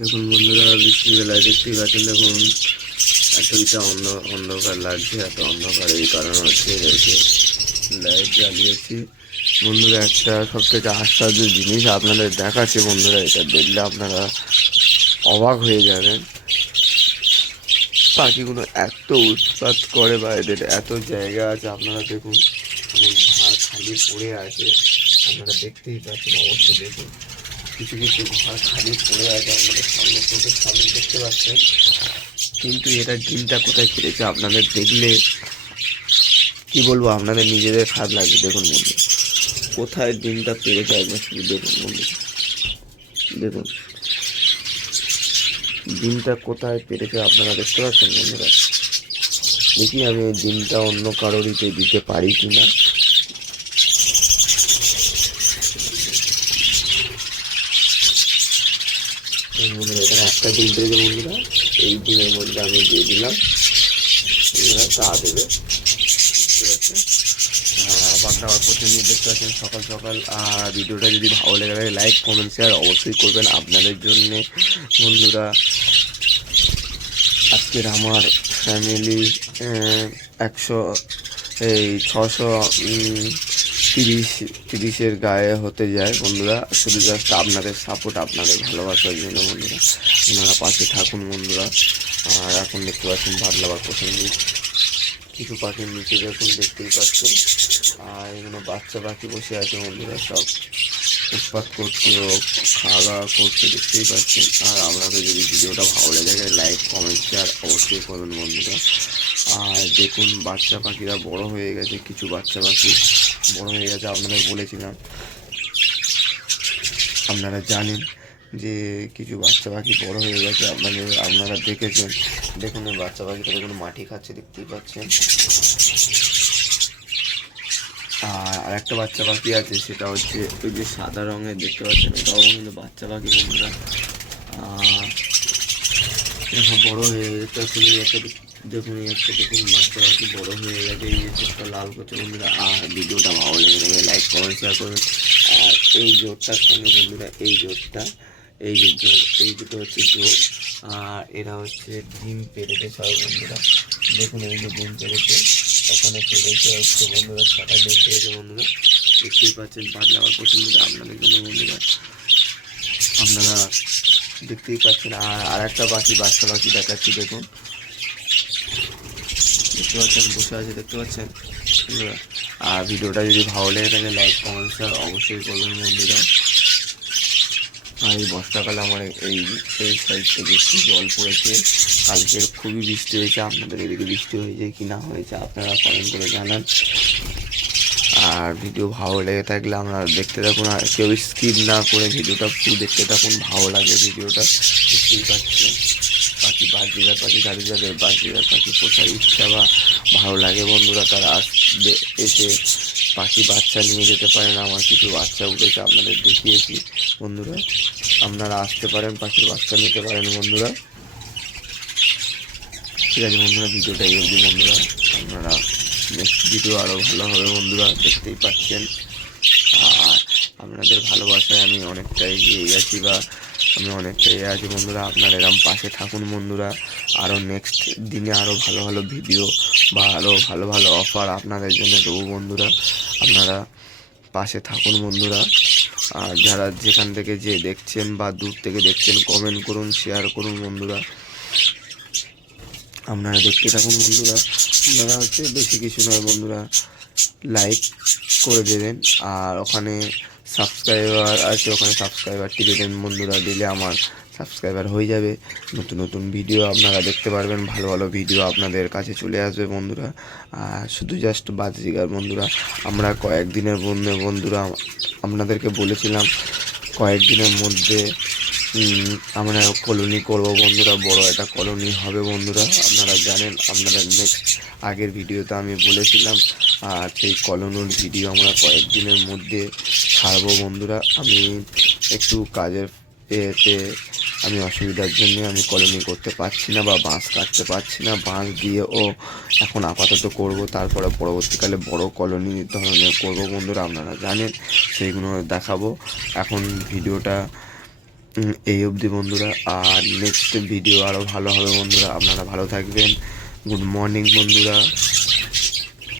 দেখুন বন্ধুরা, বৃষ্টির বেলায় দেখতেই পাচ্ছেন, দেখুন এতটা অন্ধকার লাগছে। এত অন্ধকার এই কারণ হচ্ছে লাইট জ্বালিয়েছি বন্ধুরা। একটা সবথেকে আশ্চর্য জিনিস আপনাদের দেখাচ্ছে বন্ধুরা, এটা দেখলে আপনারা অবাক হয়ে যাবেন। পাখিগুলো এত উৎপাত করে বা এদের এত জায়গা আছে, আপনারা দেখুন অনেক ঘর খালি পড়ে আছে, আপনারা দেখতেই পাচ্ছেন। অবশ্যই দেখুন কিছু কিছু ঘর খালি পড়ে আছে আপনাদের সামনে, চোখের সামনে দেখতে পাচ্ছেন। কিন্তু এরা ডিমটা কোথায় ফেলেছে আপনাদের দেখলে কি বলবো, আপনাদের নিজেদের খারাপ লাগবে। দেখুন বন্ধু, কোথায় ডিমটা পেরেছে একবার শুধু দেখুন বন্ধু, দেখুন ডিমটা কোথায় পেরেছে আপনারা দেখতে পাচ্ছেন বন্ধুরা। দেখি আমি এই ডিমটা অন্য কারোরিতে দিতে পারি কি না। বন্ধুরা এখানে একটা ডিম পেরেছে বন্ধুরা, এই ডিমের মধ্যে আমি দিয়ে দিলাম বন্ধুরা, তা দেবে ঠিক আছে। বাগদা আমার প্রতিদিন দেখতে পাচ্ছেন সকাল সকাল। ভিডিওটা যদি ভালো লেগে থাকে লাইক কমেন্ট শেয়ার অবশ্যই করবেন আপনাদের জন্যে বন্ধুরা। আজকের আমার ফ্যামিলি 100 এই 630 গায়ে হতে যায় বন্ধুরা। শুধু জাস্ট আপনাদের সাপোর্ট, আপনাদের ভালোবাসার জন্য বন্ধুরা, আপনারা পাশে থাকুন বন্ধুরা। আর এখন দেখতে পাচ্ছেন বাদলাবার পছন্দ কিছু পাখির নিচে দেখুন, দেখতেই পাচ্ছেন। আর এগুলো বাচ্চা পাখি বসে আছে বন্ধুরা, সব উৎপাত করছে ও খাওয়া দাওয়া করছে দেখতেই পাচ্ছেন। আর আপনাদের যদি ভিডিওটা ভালো লেগে লাইক কমেন্ট শেয়ার অবশ্যই করুন বন্ধুরা। আর দেখুন বাচ্চা পাখিরা বড় হয়ে গেছে, কিছু বাচ্চা পাখি বড় হয়ে গেছে, আপনাদের বলেছিলাম, আপনারা জানেন যে কিছু বাচ্চা পাখি বড় হয়ে গেছে, আপনারা দেখেছেন। দেখুন ওই বাচ্চা পাখিটা দেখুন মাটি খাচ্ছে দেখতেই পাচ্ছেন। আর আরেকটা বাচ্চা পাখি আছে, সেটা হচ্ছে ওই যে সাদা রঙের দেখতে পাচ্ছেন, ওটাও কিন্তু বাচ্চা পাখি বন্ধুরা। এরকম বড় হয়ে গেছে একটা, দেখুন একটা দেখুন বাচ্চা পাখি বড় হয়ে গেছে, এই যে চোখটা লাল করছে বন্ধুরা। আর ভিডিওটা ভালো লেগে গেলে লাইক কমেন্ট শেয়ার করবেন। আর এই জোরটার সঙ্গে বন্ধুরা, এই জোরটা, এই যে জোর, এই দুটো হচ্ছে জোর। আর এরা হচ্ছে ডিম পেড়েছে সব বন্ধুরা। দেখুন এই যে ডিম পেড়েছে, ওখানে পেড়েছে হচ্ছে বন্ধুরা, 6টা ডিম পেড়েছে বন্ধুরা। দেখতেই পাচ্ছেন পাতলা আমার পছন্দ আপনাদের জন্য বন্ধুরা, আপনারা দেখতেই পাচ্ছেন। আর একটা পাখি বাচ্চা পাখি দেখাচ্ছি, দেখুন দেখতে পাচ্ছেন বসে আছে দেখতে পাচ্ছেন বন্ধুরা। আর ভিডিওটা যদি ভালো লেগে থাকে লাইক কমেন্ট শেয়ার অবশ্যই করবেন বন্ধুরা। আর এই বর্ষাকালে আমার এই এই সাইড থেকে একটু জল পড়েছে, কালকের খুবই বৃষ্টি হয়েছে। আপনাদের এদিকে বৃষ্টি হয়েছে কি না হয়েছে আপনারা কমেন্ট করে জানান। আর ভিডিও ভালো লেগে থাকলে আপনারা দেখতে থাকুন, আর কেউ স্কিপ না করে ভিডিওটা পুরো দেখতে থাকুন, ভালো লাগে ভিডিওটা। দেখতেই পাচ্ছেন পাখি বাজবিরাট পাখি, যাদের বাজবিরাট পাখি পোষার ইচ্ছা বা ভালো লাগে বন্ধুরা, তারা আসবে এসে পাখি বাচ্চা নিয়ে যেতে পারেন। আমার কিছু বাচ্চা উঠেছে আপনাদের দেখিয়েছি বন্ধুরা, আপনারা আসতে পারেন পাখির বাচ্চা নিতে পারেন বন্ধুরা। ঠিক আছে বন্ধুরা, ভিডিওটা এই অবধি বন্ধুরা, আপনারা নেক্সট ভিডিও আরও ভালো হবে বন্ধুরা, দেখতেই পাচ্ছেন। আর আপনাদের ভালোবাসায় আমি অনেকটাই এগিয়ে গেছি বা আমি অনেকটাই আছি বন্ধুরা। আপনারা এরম পাশে থাকুন বন্ধুরা, আরও নেক্সট দিনে আরও ভালো ভালো ভিডিও বা আরও ভালো ভালো অফার আপনাদের জন্য দেবো বন্ধুরা। আপনারা পাশে থাকুন বন্ধুরা। আর যারা যেখান থেকে যে দেখছেন বা দূর থেকে দেখছেন কমেন্ট করুন, শেয়ার করুন বন্ধুরা। আপনারা দেখতে থাকুন বন্ধুরা, আপনারা হচ্ছে বেশি কিছু নয় বন্ধুরা, লাইক করে দেবেন। আর ওখানে সাবস্ক্রাইবার আছে, ওখানে সাবস্ক্রাইবার টিপে দেবেন বন্ধুরা, দিলে আমার সাবস্ক্রাইবার হয়ে যাবে। নতুন নতুন ভিডিও আপনারা দেখতে পারবেন, ভালো ভালো ভিডিও আপনাদের কাছে চলে আসবে বন্ধুরা। আর শুধু জাস্ট বাজিগার বন্ধুরা, আমরা কয়েকদিনের বন্ধুরা আপনাদেরকে বলেছিলাম কয়েকদিনের মধ্যে আমরা কলোনি করব বন্ধুরা, বড় একটা কলোনি হবে বন্ধুরা, আপনারা জানেন। আপনারা নেক্সট আগের ভিডিওতে আমি বলেছিলাম, আর সেই কলোনির ভিডিও আমরা কয়েকদিনের মধ্যে ছাড়বো বন্ধুরা। আমি একটু কাজের এতে আমি অসুবিধার জন্য আমি কলোনি করতে পারছি না বা বাঁশ কাটতে পারছি না, বাঁশ দিয়েও এখন আপাতত করব, তারপরে পরবর্তীকালে বড় কলোনি ধরনের করব বন্ধুরা, আপনারা জানেন, সেইগুলো দেখাবো। এখন ভিডিওটা এই অবধি বন্ধুরা, আর নেক্সট ভিডিও আরও ভালো হবে বন্ধুরা। আপনারা ভালো থাকবেন। গুড মর্নিং বন্ধুরা।